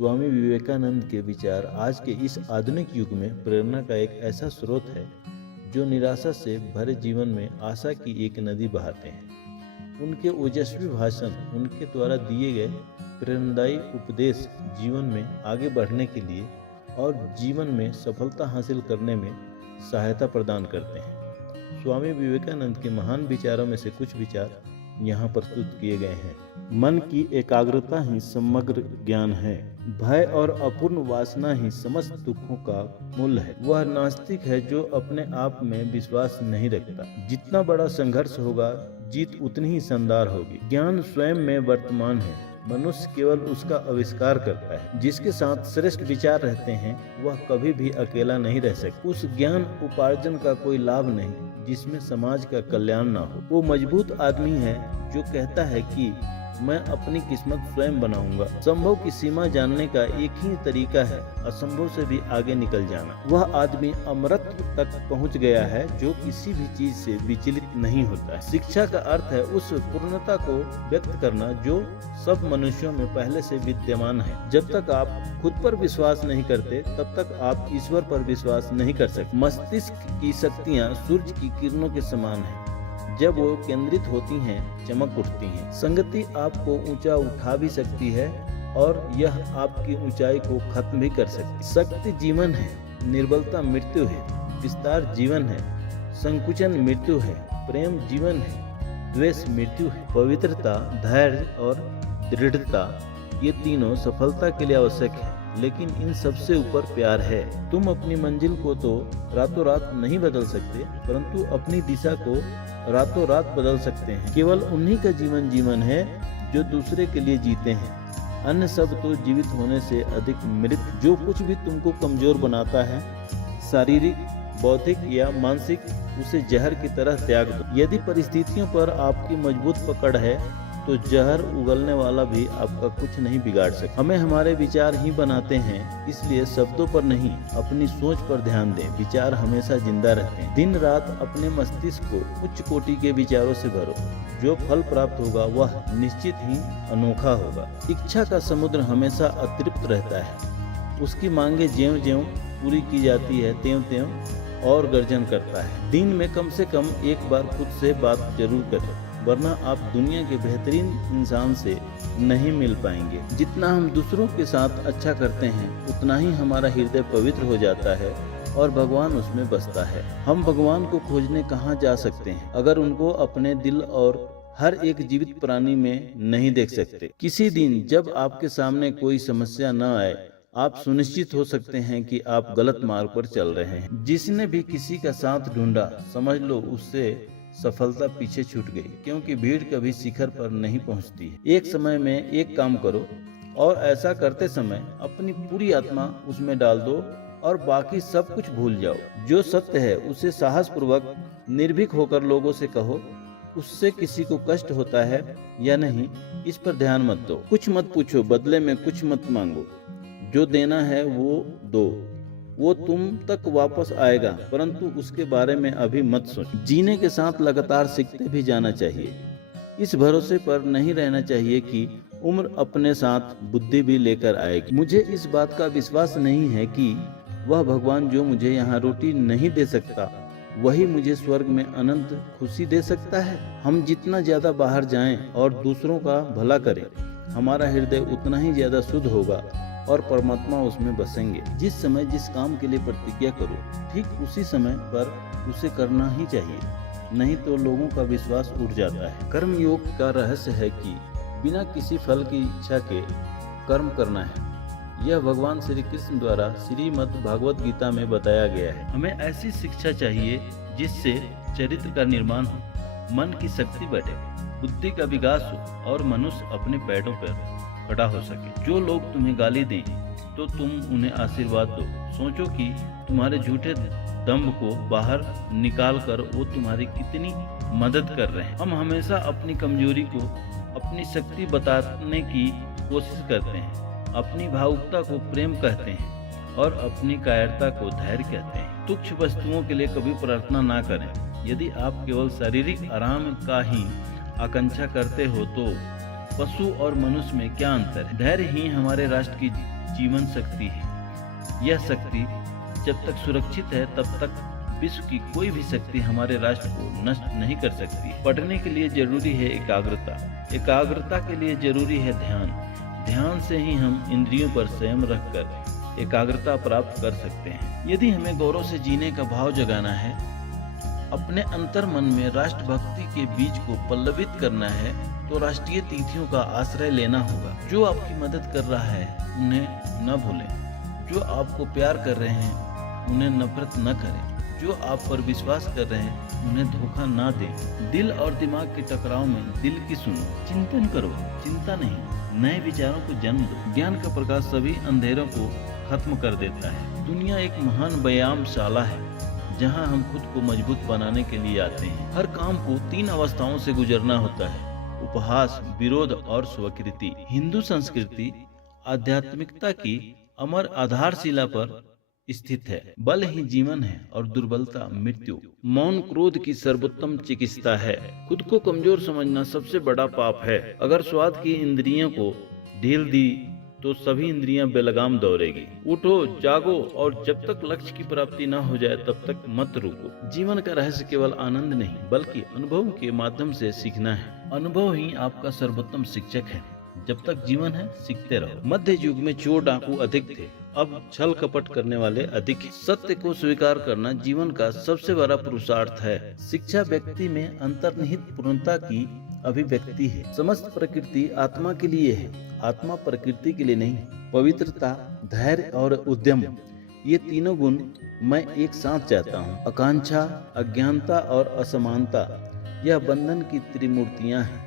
स्वामी विवेकानंद के विचार आज के इस आधुनिक युग में प्रेरणा का एक ऐसा स्रोत है जो निराशा से भरे जीवन में आशा की एक नदी बहाते हैं। उनके ओजस्वी भाषण, उनके द्वारा दिए गए प्रेरणादायी उपदेश जीवन में आगे बढ़ने के लिए और जीवन में सफलता हासिल करने में सहायता प्रदान करते हैं। स्वामी विवेकानंद के महान विचारों में से कुछ विचार यहाँ प्रस्तुत किए गए हैं। मन की एकाग्रता ही समग्र ज्ञान है। भय और अपूर्ण वासना ही समस्त दुखों का मूल है। वह नास्तिक है जो अपने आप में विश्वास नहीं रखता। जितना बड़ा संघर्ष होगा, जीत उतनी ही शानदार होगी। ज्ञान स्वयं में वर्तमान है, मनुष्य केवल उसका आविष्कार करता है। जिसके साथ श्रेष्ठ विचार रहते हैं वह कभी भी अकेला नहीं रह सकता। उस ज्ञान उपार्जन का कोई लाभ नहीं जिसमें समाज का कल्याण ना हो। वो मजबूत आदमी है जो कहता है कि मैं अपनी किस्मत स्वयं बनाऊंगा। संभव की सीमा जानने का एक ही तरीका है, असंभव से भी आगे निकल जाना। वह आदमी अमरत्व तक पहुंच गया है जो किसी भी चीज से विचलित नहीं होता है। शिक्षा का अर्थ है उस पूर्णता को व्यक्त करना जो सब मनुष्यों में पहले से विद्यमान है। जब तक आप खुद पर विश्वास नहीं करते तब तक आप ईश्वर पर विश्वास नहीं कर सकते। मस्तिष्क की शक्तियाँ सूरज की किरणों के समान है। जब वो केंद्रित होती हैं, चमक उठती हैं। संगति आपको ऊंचा उठा भी सकती है और यह आपकी ऊंचाई को खत्म भी कर सकती है। शक्ति जीवन है, निर्बलता मृत्यु है। विस्तार जीवन है, संकुचन मृत्यु है। प्रेम जीवन है, द्वेष मृत्यु है। पवित्रता, धैर्य और दृढ़ता, ये तीनों सफलता के लिए आवश्यक है। लेकिन इन सबसे ऊपर प्यार है। तुम अपनी मंजिल को तो रातों रात नहीं बदल सकते, परंतु अपनी दिशा को रातों रात बदल सकते हैं। केवल उन्हीं का जीवन है जो दूसरे के लिए जीते हैं। अन्य सब तो जीवित होने से अधिक मृत। जो कुछ भी तुमको कमजोर बनाता है, शारीरिक, बौद्धिक या मानसिक, उसे जहर की तरह त्याग दो। यदि परिस्थितियों पर आपकी मजबूत पकड़ है तो जहर उगलने वाला भी आपका कुछ नहीं बिगाड़ सकता। हमें हमारे विचार ही बनाते हैं, इसलिए शब्दों पर नहीं अपनी सोच पर ध्यान दें। विचार हमेशा जिंदा रहते हैं। दिन रात अपने मस्तिष्क को उच्च कोटि के विचारों से भरो। जो फल प्राप्त होगा वह निश्चित ही अनोखा होगा। इच्छा का समुद्र हमेशा अतृप्त रहता है। उसकी मांगे ज्यों-ज्यों पूरी की जाती है त्यों-त्यों और गर्जन करता है। दिन में कम से कम एक बार खुद से बात जरूर करें, वरना आप दुनिया के बेहतरीन इंसान से नहीं मिल पाएंगे। जितना हम दूसरों के साथ अच्छा करते हैं उतना ही हमारा हृदय पवित्र हो जाता है और भगवान उसमें बसता है। हम भगवान को खोजने कहाँ जा सकते हैं अगर उनको अपने दिल और हर एक जीवित प्राणी में नहीं देख सकते। किसी दिन जब आपके सामने कोई समस्या न आए, आप सुनिश्चित हो सकते हैं कि आप गलत मार्ग पर चल रहे हैं। जिसने भी किसी का साथ ढूंढा, समझ लो उससे सफलता पीछे छूट गई, क्योंकि भीड़ कभी शिखर पर नहीं पहुंचती है। एक समय में एक काम करो और ऐसा करते समय अपनी पूरी आत्मा उसमें डाल दो और बाकी सब कुछ भूल जाओ। जो सत्य है उसे साहस पूर्वक निर्भीक होकर लोगों से कहो। उससे किसी को कष्ट होता है या नहीं, इस पर ध्यान मत दो। कुछ मत पूछो, बदले में कुछ मत मांगो। जो देना है वो दो, वो तुम तक वापस आएगा, परंतु उसके बारे में अभी मत सोचो। जीने के साथ लगातार सीखते भी जाना चाहिए। इस भरोसे पर नहीं रहना चाहिए कि उम्र अपने साथ बुद्धि भी लेकर आएगी। मुझे इस बात का विश्वास नहीं है कि वह भगवान जो मुझे यहाँ रोटी नहीं दे सकता, वही मुझे स्वर्ग में अनंत खुशी दे सकता है। हम जितना ज्यादा बाहर जाएं और दूसरों का भला करें, हमारा हृदय उतना ही ज्यादा शुद्ध होगा और परमात्मा उसमें बसेंगे। जिस समय जिस काम के लिए प्रतिज्ञा करो, ठीक उसी समय पर उसे करना ही चाहिए, नहीं तो लोगों का विश्वास उठ जाता है। कर्म योग का रहस्य है कि बिना किसी फल की इच्छा के कर्म करना है। यह भगवान श्री कृष्ण द्वारा श्रीमद् भागवत गीता में बताया गया है। हमें ऐसी शिक्षा चाहिए जिससे चरित्र का निर्माण हो, मन की शक्ति बढ़े, बुद्धि का विकास हो और मनुष्य अपने पैरों पर खड़ा हो सके। जो लोग तुम्हें गाली दें तो तुम उन्हें आशीर्वाद दो। सोचो कि तुम्हारे झूठे दम्भ को बाहर निकाल कर वो तुम्हारी कितनी मदद कर रहे हैं। हम हमेशा अपनी कमजोरी को अपनी शक्ति बताने की कोशिश करते हैं, अपनी भावुकता को प्रेम कहते हैं और अपनी कायरता को धैर्य कहते हैं। तुच्छ वस्तुओं के लिए कभी प्रार्थना ना करें। यदि आप केवल शारीरिक आराम का ही आकांक्षा करते हो तो पशु और मनुष्य में क्या अंतर है। धैर्य ही हमारे राष्ट्र की जीवन शक्ति है। यह शक्ति जब तक सुरक्षित है तब तक विश्व की कोई भी शक्ति हमारे राष्ट्र को नष्ट नहीं कर सकती। पढ़ने के लिए जरूरी है एकाग्रता, एकाग्रता के लिए जरूरी है ध्यान, ध्यान से ही हम इंद्रियों पर संयम रखकर एकाग्रता प्राप्त कर सकते हैं। यदि हमें गौरव से जीने का भाव जगाना है, अपने अंतर मन में राष्ट्रभक्ति के बीज को पल्लवित करना है, तो राष्ट्रीय तिथियों का आश्रय लेना होगा। जो आपकी मदद कर रहा है उन्हें न भूलें, जो आपको प्यार कर रहे हैं उन्हें नफरत न करें, जो आप पर विश्वास कर रहे हैं उन्हें धोखा ना दें। दिल और दिमाग के टकराव में दिल की सुनो, चिंतन करो, चिंता नहीं, नए विचारों को जन्म दो। ज्ञान का प्रकाश सभी अंधेरों को खत्म कर देता है। दुनिया एक महान व्यायामशाला है जहां हम खुद को मजबूत बनाने के लिए आते हैं। हर काम को 3 अवस्थाओं से गुजरना होता है: उपहास, विरोध और स्वीकृति। हिंदू संस्कृति आध्यात्मिकता की अमर आधारशिला पर स्थित है। बल ही जीवन है और दुर्बलता मृत्यु। मौन क्रोध की सर्वोत्तम चिकित्सा है। खुद को कमजोर समझना सबसे बड़ा पाप है। अगर स्वाद की इंद्रियों को ढील दी तो सभी इंद्रियां बेलगाम दौड़ेगी। उठो, जागो और जब तक लक्ष्य की प्राप्ति न हो जाए तब तक मत रुको। जीवन का रहस्य केवल आनंद नहीं बल्कि अनुभव के माध्यम से सीखना है। अनुभव ही आपका सर्वोत्तम शिक्षक है। जब तक जीवन है सीखते रहो। मध्य युग में चोर डाकू अधिक थे, अब छल कपट करने वाले अधिक हैं। सत्य को स्वीकार करना जीवन का सबसे बड़ा पुरुषार्थ है। शिक्षा व्यक्ति में अंतर्निहित पूर्णता की अभिव्यक्ति है। समस्त प्रकृति आत्मा के लिए है, आत्मा प्रकृति के लिए नहीं। पवित्रता, धैर्य और उद्यम, ये तीनों गुण मैं एक साथ चाहता हूँ। आकांक्षा, अज्ञानता और असमानता, यह बंधन की त्रिमूर्तियां हैं।